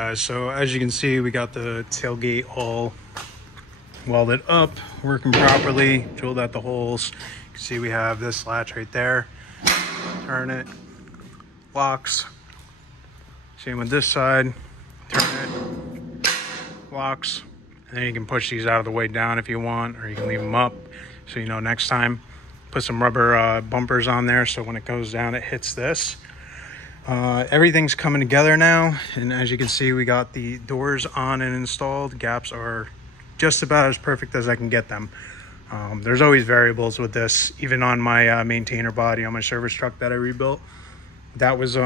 guys, so as you can see, we got the tailgate all welded up, working properly, drilled out the holes. You can see we have this latch right there. Turn it, locks. Same with this side, turn it, locks. And then you can push these out of the way down if you want, or you can leave them up so you know next time. Put some rubber bumpers on there so when it goes down it hits this. Everything's coming together now, and as you can see, we got the doors on and installed. Gaps are just about as perfect as I can get them. There's always variables with this, even on my maintainer body on my service truck that I rebuilt. That was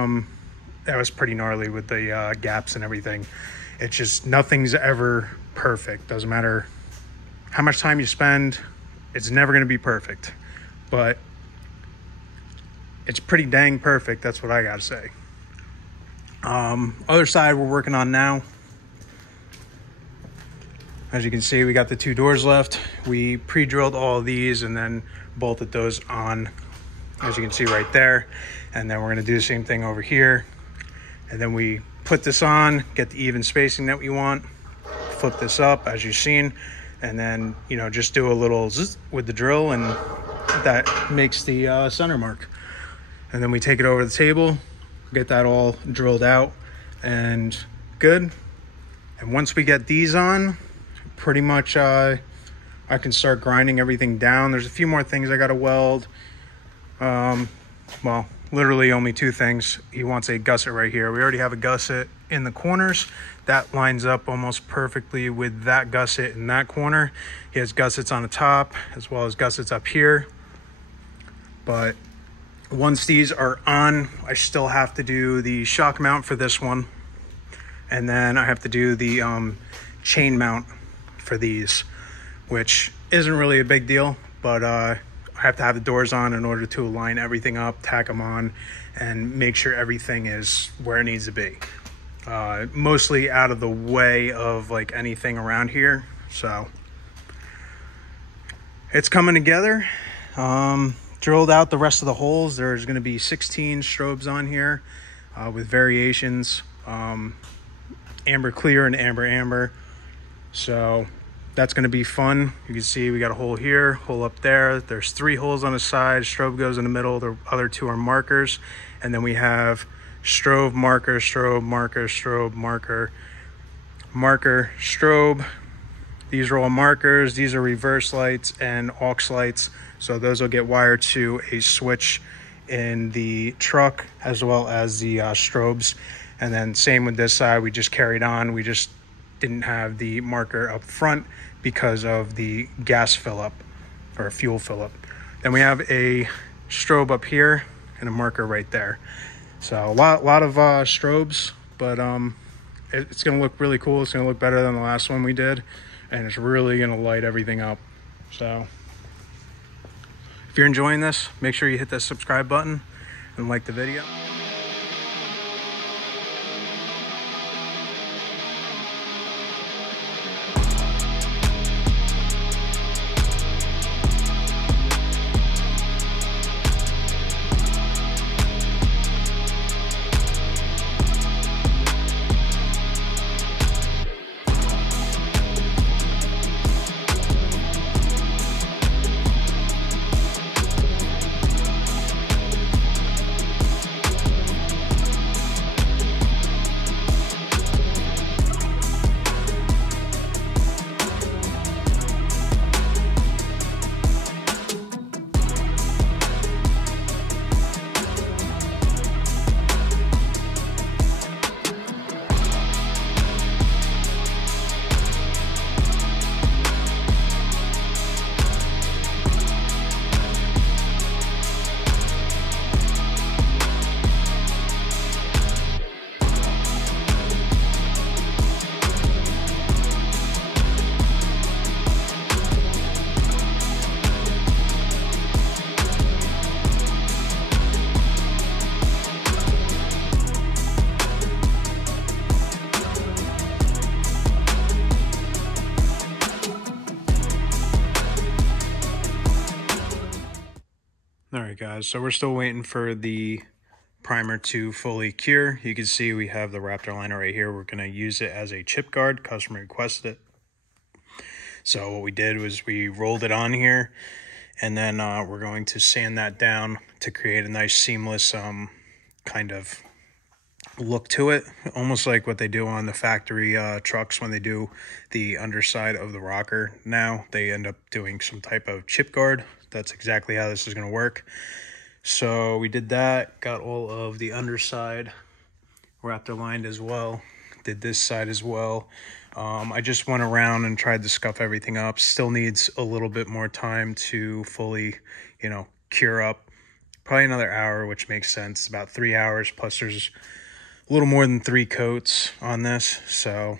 pretty gnarly with the gaps and everything. It's just nothing's ever perfect. Doesn't matter how much time you spend, it's never going to be perfect, but it's pretty dang perfect. That's what I gotta say. Other side we're working on now. As you can see, we got the two doors left. We pre-drilled all of these and then bolted those on, as you can see right there. And then we're gonna do the same thing over here. And then we put this on, get the even spacing that we want, flip this up as you've seen, and then, you know, just do a little zzz with the drill, and that makes the center mark. And then we take it over to the table, get that all drilled out and good. And once we get these on, pretty much I can start grinding everything down. There's a few more things I gotta weld. Well, literally only two things. He wants a gusset right here. We already have a gusset in the corners. That lines up almost perfectly with that gusset in that corner. He has gussets on the top as well as gussets up here. But once these are on, I still have to do the shock mount for this one. And then I have to do the chain mount for these, which isn't really a big deal, but I have to have the doors on in order to align everything up, tack them on, and make sure everything is where it needs to be. Mostly out of the way of like anything around here. So it's coming together. Drilled out the rest of the holes. There's going to be 16 strobes on here with variations, amber clear and amber. So that's going to be fun. You can see we got a hole here, hole up there. There's 3 holes on the side. Strobe goes in the middle. The other 2 are markers. And then we have strobe, marker, strobe, marker, strobe, marker, marker, strobe. These are all markers. These are reverse lights and aux lights. So those will get wired to a switch in the truck as well as the strobes. And then same with this side, we just carried on. We just didn't have the marker up front because of the gas fill up or fuel fill up. Then we have a strobe up here and a marker right there. So a lot of strobes, but it's gonna look really cool. It's gonna look better than the last one we did, and it's really gonna light everything up. So if you're enjoying this, make sure you hit that subscribe button and like the video. All right, guys, so we're still waiting for the primer to fully cure. You can see we have the Raptor liner right here. We're going to use it as a chip guard. Customer requested it. So what we did was we rolled it on here, and then we're going to sand that down to create a nice seamless kind of look to it, almost like what they do on the factory trucks when they do the underside of the rocker. Now they end up doing some type of chip guard. That's exactly how this is going to work. So we did that, got all of the underside Raptor lined as well, did this side as well. I just went around and tried to scuff everything up. Still needs a little bit more time to fully, you know, cure up. Probably another hour, which makes sense. It's about 3 hours, plus there's a little more than 3 coats on this. So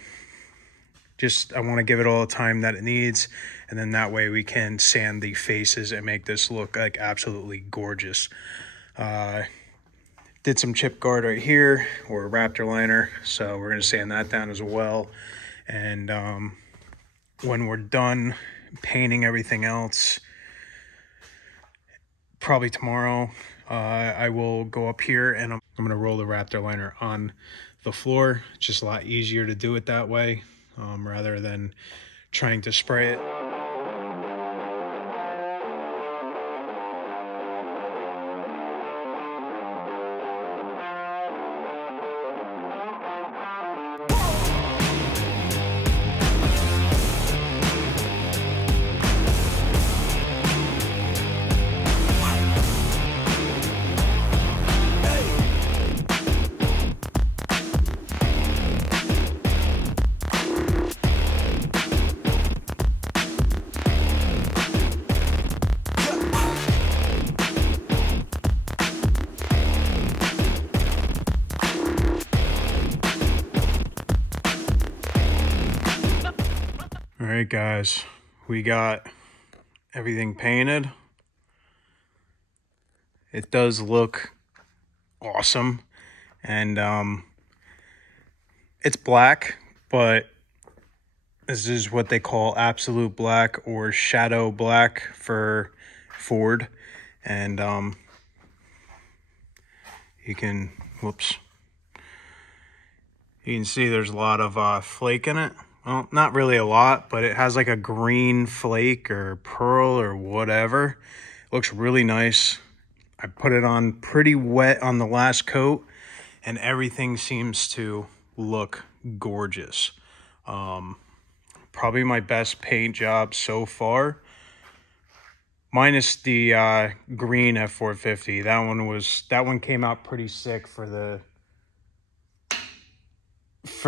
just, I want to give it all the time that it needs, and then that way we can sand the faces and make this look like absolutely gorgeous. Did some chip guard right here, or Raptor liner, so we're going to sand that down as well. And when we're done painting everything else, probably tomorrow, I will go up here and I'm going to roll the Raptor liner on the floor. It's just a lot easier to do it that way, rather than trying to spray it. All right, guys, we got everything painted. It does look awesome, and it's black, but this is what they call absolute black or shadow black for Ford. And you can, whoops, you can see there's a lot of flake in it. Well, not really a lot, but it has like a green flake or pearl or whatever. It looks really nice. I put it on pretty wet on the last coat, and everything seems to look gorgeous. Probably my best paint job so far, minus the green F450. That one came out pretty sick for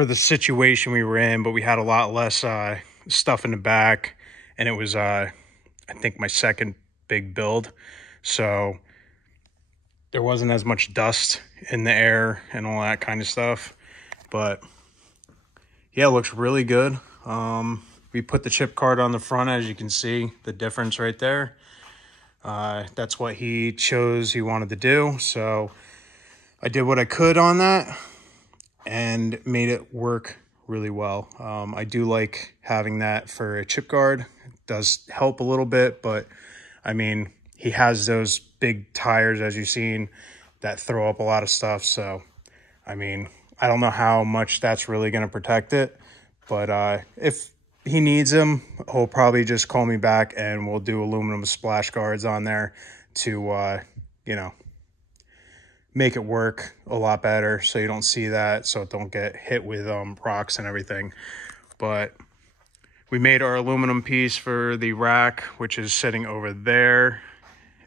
the situation we were in, but we had a lot less stuff in the back, and it was I think my second big build, so there wasn't as much dust in the air and all that kind of stuff. But yeah, it looks really good. We put the chip card on the front, as you can see the difference right there. That's what he chose he wanted to do, so I did what I could on that and made it work really well. I do like having that for a chip guard. It does help a little bit, but I mean, he has those big tires, as you've seen, that throw up a lot of stuff. So, I mean, I don't know how much that's really going to protect it, but if he needs them, he'll probably just call me back and we'll do aluminum splash guards on there to, you know, make it work a lot better so you don't see that, so it don't get hit with rocks and everything. But we made our aluminum piece for the rack, which is sitting over there,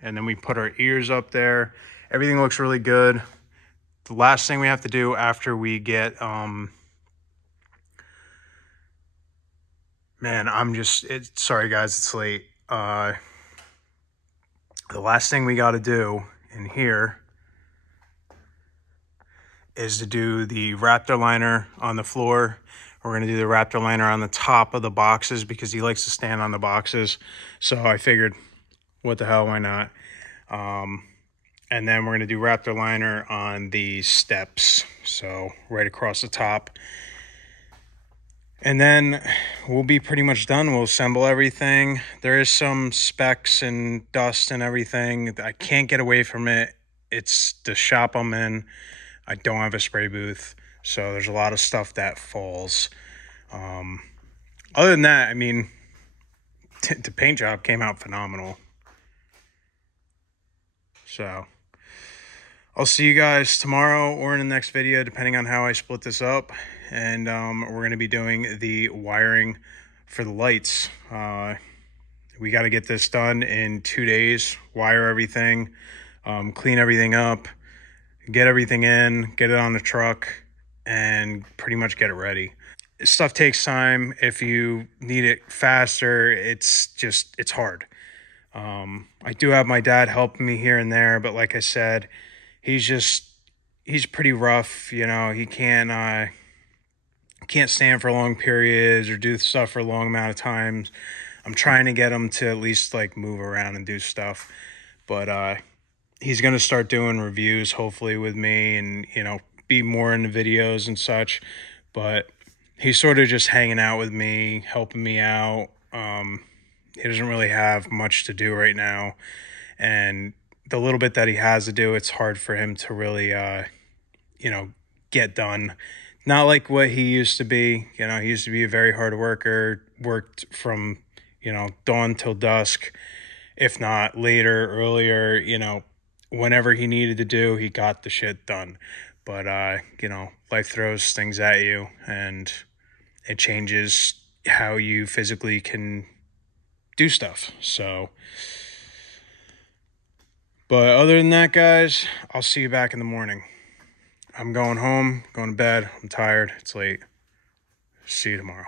and then we put our ears up there. Everything looks really good. The last thing we have to do after we get sorry guys, it's late. The last thing we got to do in here is to do the Raptor liner on the floor. We're going to do the Raptor liner on the top of the boxes because he likes to stand on the boxes. So I figured, what the hell, why not? And then we're going to do Raptor liner on the steps, so right across the top. And then we'll be pretty much done. We'll assemble everything. There is some specks and dust and everything. I can't get away from it. it's the shop I'm in. I don't have a spray booth, so there's a lot of stuff that falls. Other than that, I mean, the paint job came out phenomenal. So I'll see you guys tomorrow or in the next video, depending on how I split this up. And we're going to be doing the wiring for the lights. We got to get this done in 2 days, wire everything, clean everything up, get everything in, get it on the truck, and pretty much get it ready. Stuff takes time. If you need it faster, it's hard. I do have my dad helping me here and there, but like I said, he's pretty rough. You know, he can't stand for long periods or do stuff for a long amount of times. I'm trying to get him to at least like move around and do stuff, but he's going to start doing reviews hopefully with me, and, you know, be more in the videos and such. But he's sort of just hanging out with me, helping me out. He doesn't really have much to do right now, and the little bit that he has to do, it's hard for him to really, you know, get done. Not like what he used to be. You know, he used to be a very hard worker, worked from, you know, dawn till dusk, if not later, earlier, you know, whenever he needed to do, he got the shit done. But, you know, life throws things at you, and it changes how you physically can do stuff. So, but other than that, guys, I'll see you back in the morning. I'm going home, going to bed. I'm tired. It's late. See you tomorrow.